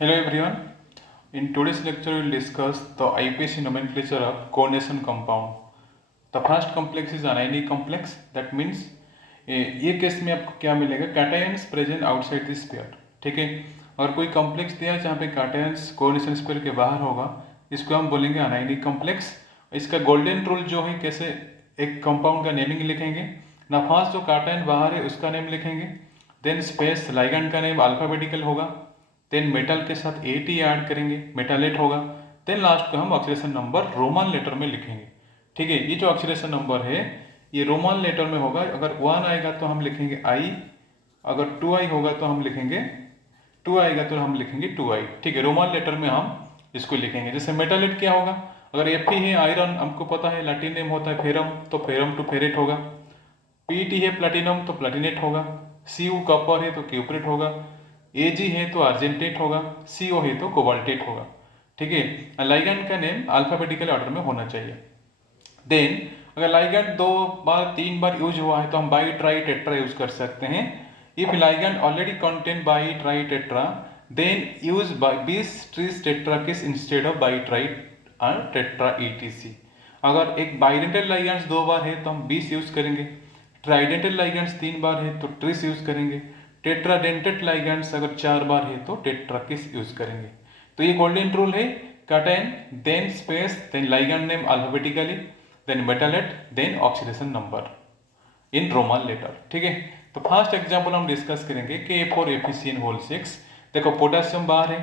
Hello everyone. In today's lecture, we will discuss the IUPAC nomenclature of coordination compound. The first complex is anionic complex. That means ये case में आपको क्या मिलेगा, cations present outside this pair. ठीक है, अगर कोई complex दिया है जहाँ पे कैटायंस कोऑर्डिनेशन स्पेयर के बाहर होगा, इसको हम बोलेंगे अनायनिक कॉम्प्लेक्स. इसका गोल्डन रूल जो है, कैसे एक कंपाउंड का नेमिंग लिखेंगे ना, फर्स्ट जो कैटायन बाहर है उसका नेम लिखेंगे, देन स्पेस लाइगैंड का नेम अल्फाबेटिकल होगा, देन मेटल के साथ एटी ऐड करेंगे, मेटालेट होगा, देन लास्ट को हम ऑक्सीडेशन नंबर रोमन लेटर में लिखेंगे. ठीक है, ये जो ऑक्सीडेशन नंबर है ये रोमन लेटर में होगा. अगर 1 आएगा तो हम लिखेंगे आई, अगर 2 आई होगा तो हम लिखेंगे 2 आएगा तो हम लिखेंगे 2 आई. ठीक है, रोमन लेटर में हम इसको लिखेंगे. जैसे मेटालेट क्या होगा, अगर एफ ही है आयरन, हमको पता है लैटिन नेम होता है फेरम, तो फेरम टू फेरेट होगा. पीटी है प्लेटिनम तो प्लेटिनेट होगा. सी यू कॉपर है तो क्यूपरेट होगा. एजी है तो अर्जेंटेट होगा. सीओ है तो कोबाल्टेट होगा. ठीक है, लाइगैंड का नेम अल्फाबेटिकल ऑर्डर में होना चाहिए. देन अगर लाइगैंड 2 बार 3 बार यूज हुआ है तो हम बाई ट्राई टेट्रा यूज कर सकते हैं. If ligand already contain bi tri tetra then use bis tris tetrakis instead of bi tri tetra ETC. अगर एक बाइडेंटल लाइगैंड्स 2 बार है तो हम 20 यूज करेंगे. ट्राइडेंटल लाइगैंड्स 3 बार है तो ट्रिस यूज करेंगे. टेट्राडेंटेट लाइगैंड्स अगर 4 बार है तो टेट्राकिस यूज करेंगे. तो ये गोल्डन रूल है, cation then space then ligand name alphabetically then metalate then oxidation number in Roman letter. ठीक है, तो फर्स्ट एग्जांपल हम डिस्कस करेंगे K4FeCN6. देखो पोटेशियम बाहर है,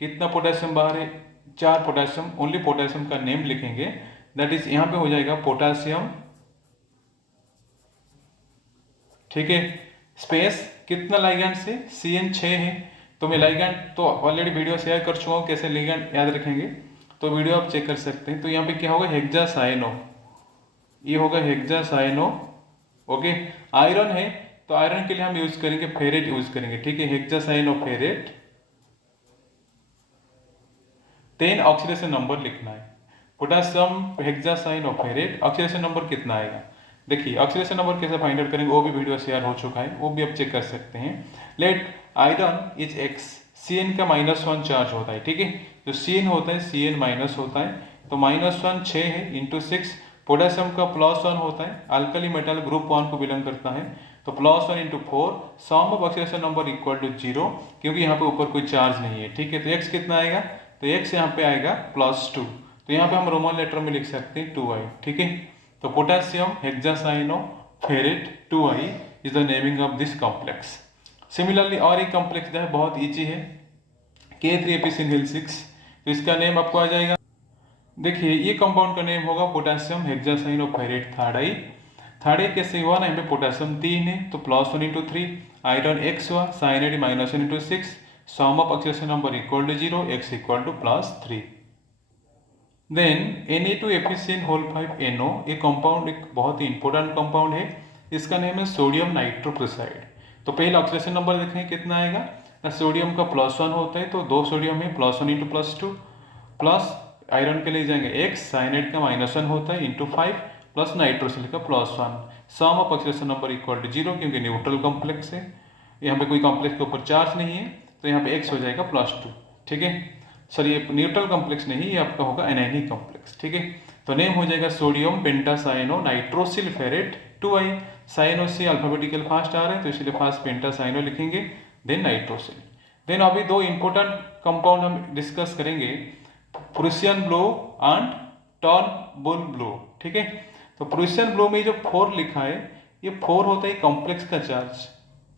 कितना पोटेशियम बाहर है, 4 पोटेशियम. ओनली पोटेशियम का नेम लिखेंगे, दैट इज यहाँ पे हो जाएगा पोटेशियम. ठीक है, स्पेस कितना लाइगैंड से CN6 है, तो मैं लाइगैंड तो ऑलरेडी वीडियो शेयर कर चुका हूँ कैसे लाइगैंड याद रखेंगे, तो वीडियो आप चेक कर सकते हैं. तो यहाँ पे क्या होगा, हेक्सासाइनो, ये होगा हेक्सासाइनो. ओके, आयरन है तो आयरन के लिए हम यूज करेंगे फेरेट यूज करेंगे. ठीक है, hexacyanoferrate. Then oxidation number लिखना है, potassium hexacyanoferrate. Oxidation number कितना आएगा, देखिए ऑक्सीडेशन नंबर कैसे फाइंड आउट करेंगे वो भी वीडियो शेयर हो चुका है, वो भी आप चेक कर सकते हैं. Let iron is x, CN का -1 चार्ज होता है. ठीक है, जो CN होता है CN माइनस होता है, तो -1 6 है इंटू 6. पोटेशियम का +1 होता है, अल्कली मेटल ग्रुप 1 को बिलोंग करता है, तो +1 into 4. Sum of oxidation number equal to 0, क्योंकि यहाँ पे ऊपर कोई चार्ज नहीं है. ठीक है, तो x कितना आएगा, तो x यहाँ पे आएगा +2. तो यहाँ पे हम रोमन लेटर में लिख सकते हैं 2i. ठीक है, तो potassium hexacyanoferrate 2i is the naming of this complex. Similarly और एक कॉम्प्लेक्स जो है बहुत ईजी है, K3FeCN6. तो इसका नेम आपको आ जाएगा, देखिए ये कंपाउंड का नेम होगा पोटेशियम हेक्सासाइनो फेरेट थर्ड आई. थर्ड आई कैसे हुआ ना, यहाँ पे पोटेशियम 3 है तो +1 इंटू 3. आयरन x हुआ, cyanide -1 into 6. Sum of oxidation number equal to 0, x equal to +3. Then Na2FeCN5NO, ये कंपाउंड एक बहुत ही इंपॉर्टेंट कंपाउंड है. इसका नेम है सोडियम नाइट्रोक्लोराइड. तो पहले ऑक्सीडेशन नंबर देखें कितना आएगा ना, सोडियम का +1 होता है तो 2 सोडियम है, +1 इंटू +2. प्लस आयरन के लिए जाएंगे x, साइनाइड का -1 होता है इंटू 5 प्लस नाइट्रोसिल का +1. Sum of oxidation number equal to 0, क्योंकि न्यूट्रल कॉम्प्लेक्स है, यहाँ पे कोई कॉम्प्लेक्स के ऊपर चार्ज नहीं है, तो यहाँ पे x हो जाएगा +2. ठीक है, सर ये न्यूट्रल कॉम्प्लेक्स नहीं, ये आपका होगा एनायनिक कॉम्प्लेक्स. ठीक है, तो नेम हो जाएगा sodium pentacyano nitrosyl ferrate 2i. Cyano से अल्फाबेटिकल फास्ट आ रहा है तो इसलिए फास्ट पेंटासाइनो लिखेंगे, देन नाइट्रोसिल. देन अभी 2 इंपॉर्टेंट कंपाउंड हम डिस्कस करेंगे, Prussian blue and Turnbull blue. ठीक है, तो प्रूसियन ब्लू में जो 4 लिखा है, ये 4 होता है कॉम्प्लेक्स का चार्ज,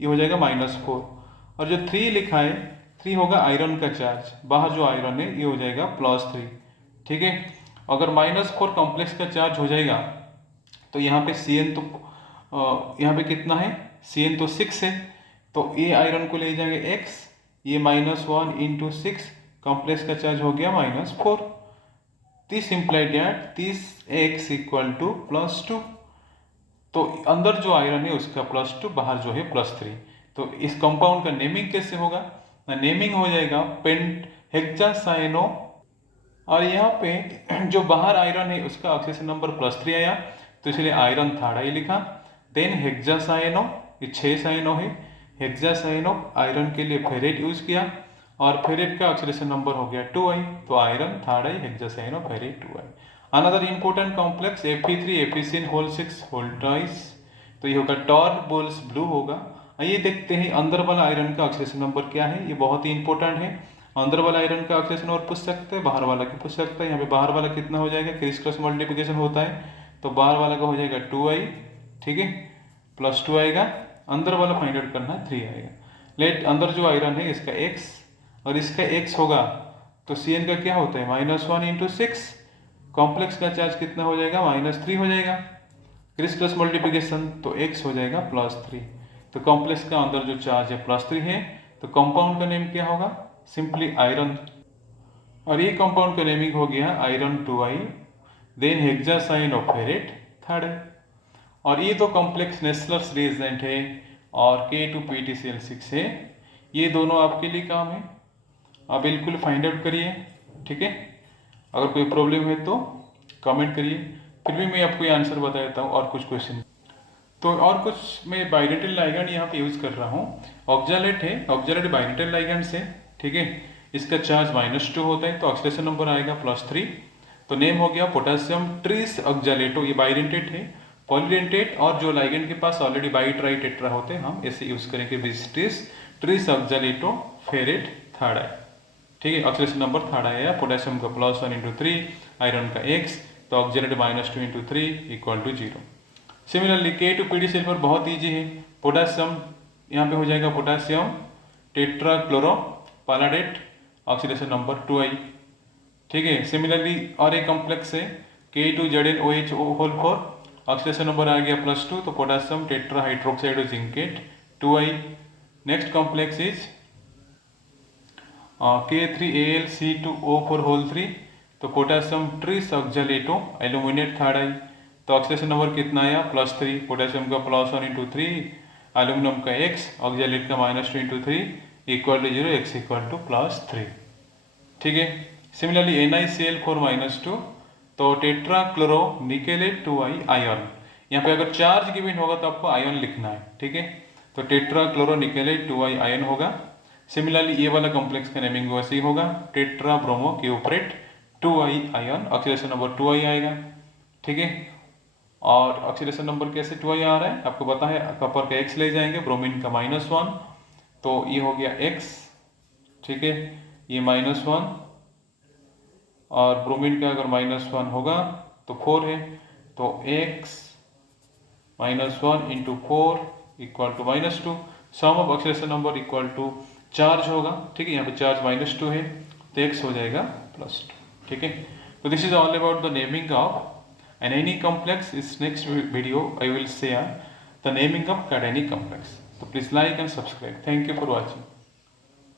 ये हो जाएगा -4. और जो 3 लिखा है, 3 होगा आयरन का चार्ज, बाहर जो आयरन है ये हो जाएगा +3. ठीक है, अगर -4 कॉम्प्लेक्स का चार्ज हो जाएगा तो यहाँ पे CN तो यहाँ पे कितना है, CN तो 6 है, तो ये आयरन को ले जाएंगे x, ये -1 इंटू 6, कॉम्प्लेक्स का चार्ज हो गया -4. This implied that this x equal to +2. तो अंदर जो आयरन है उसका +2, बाहर जो है +3. तो इस कंपाउंड का नेमिंग कैसे होगा, नेमिंग हो जाएगा पेंट हेक्सासाइनो, और यहाँ पे जो बाहर आयरन है उसका ऑक्सीडेशन नंबर +3 आया, तो इसलिए आयरन थर्ड आई लिखा. देन हेक्सासाइनो, ये 6 साइनो है, हेक्सासाइनो आयरन के लिए फेरेट यूज किया. और फेरेट का ऑक्सीडेशन नंबर हो गया 2i, तो iron third I hexacyanoferrate 2i। Another important complex Fe3 एफिसिन होल 6 होल ट्वाइस, तो ये होगा टॉर्न बोल्स ब्लू होगा। आइए देखते हैं अंदर वाला आयरन का ऑक्सीडेशन नंबर क्या है, ये बहुत ही इंपॉर्टेंट है। अंदर वाला आयरन का ऑक्सीडेशन नंबर पूछ सकते हैं, बाहर वाला की पूछ सकता है। यहाँ पे बाहर वाला कितना हो जाएगा, क्रिस क्रॉस मल्टीप्लिकेशन होता है, तो बाहर वाला का हो जाएगा 2i, ठीक है, प्लस 2 आएगा। अंदर वाला फाइंड आउट करना है 3 आएगा। लेट अंदर जो आयरन है इसका x और इसका x होगा, तो Cn का क्या होता है -1 इंटू 6, कॉम्प्लेक्स का चार्ज कितना हो जाएगा -3 हो जाएगा। क्रिस क्रॉस मल्टीप्लिकेशन तो x हो जाएगा +3, तो कॉम्प्लेक्स का अंदर जो चार्ज है +3 है, तो कंपाउंड का नेम क्या होगा, सिंपली आयरन। और ये कंपाउंड का नेमिंग हो गया iron 2i, then hexacyanoferrate third है। और ये तो कॉम्प्लेक्स नेस्लर्स रिएजेंट है और K2PtCl6 है, ये दोनों आपके लिए काम है। आप बिल्कुल फाइंड आउट करिए, ठीक है। अगर कोई प्रॉब्लम है तो कमेंट करिए, फिर भी मैं आपको ये आंसर बता देता हूँ और कुछ क्वेश्चन। तो और कुछ मैं बाइलेटरल लाइगैंड यहाँ पे यूज़ कर रहा हूँ। ऑक्जेलेट है, ऑक्जेलेट बाइलेटरल लाइगैंड से, ठीक है। इसका चार्ज -2 होता है, तो ऑक्सीडेशन नंबर आएगा +3। तो नेम हो गया पोटेशियम ट्रीस ऑक्जेलेटो, ये बाइडेंटेट है। पॉलीडेंटेट और जो लाइगैंड के पास ऑलरेडी बाई ट्राई टेट्रा होते हैं हम ऐसे यूज करेंगे बिस्टिस ट्रीस ऑक्जेलेटो फेरेट थर्ड है, ठीक है। ऑक्सीडेशन नंबर थर्ड आया, पोटेशियम का +1 इंटू 3, आयरन का x, तो ऑक्जेलेट -2 इंटू 3 = 0। सिमिलरली K2PtCl पर बहुत ईजी है, पोटेशियम यहाँ पे हो जाएगा पोटेशियम टेट्राक्लोरोपालाडेट, ऑक्सीडेशन नंबर 2i, ठीक है। सिमिलरली और एक कॉम्प्लेक्स है K2ZnOH4, ऑक्सीडेशन नंबर आ गया +2, तो potassium tetrahydroxidozincate 2i। Next complex is K3AlC2O4 तो potassium tris oxalato aluminate third I, तो ऑक्सीडेशन नंबर कितना आया +3, पोटेशियम का +1 इंटू 3, एल्यूमिनियम का x, ऑक्जेलेट का -2 इंटू 3 = 0, x = +3, ठीक है। सिमिलरली NiCl4 तो टेट्राक्लोरो निकेलेट 2i आयन, यहाँ पे अगर चार्ज गिवन होगा तो आपको आयन लिखना है, ठीक है। तो टेट्राक्लोरो निकेलेट 2i आयन होगा। सिमिलरली ये वाला कॉम्प्लेक्स का नेमिंग वैसे ही होगा, tetra bromo cuprate 2i ion, oxidation number 2i आएगा, ठीक है। और ऑक्सीडेशन नंबर कैसे 2i आ रहा है आपको पता है, कॉपर का x ले जाएंगे, ब्रोमीन का -1, तो ये हो गया x, ठीक है, ये -1 और ब्रोमीन का अगर -1 होगा तो 4 है, तो x -1 into 4 = -2, sum of oxidation number = charge होगा, ठीक है। यहाँ पे चार्ज -2 है, तो x हो जाएगा +2, ठीक है। तो this is all about the naming of an any complex. Is next video I will say the naming of Cadeni complex. So please like and subscribe. Thank you for watching.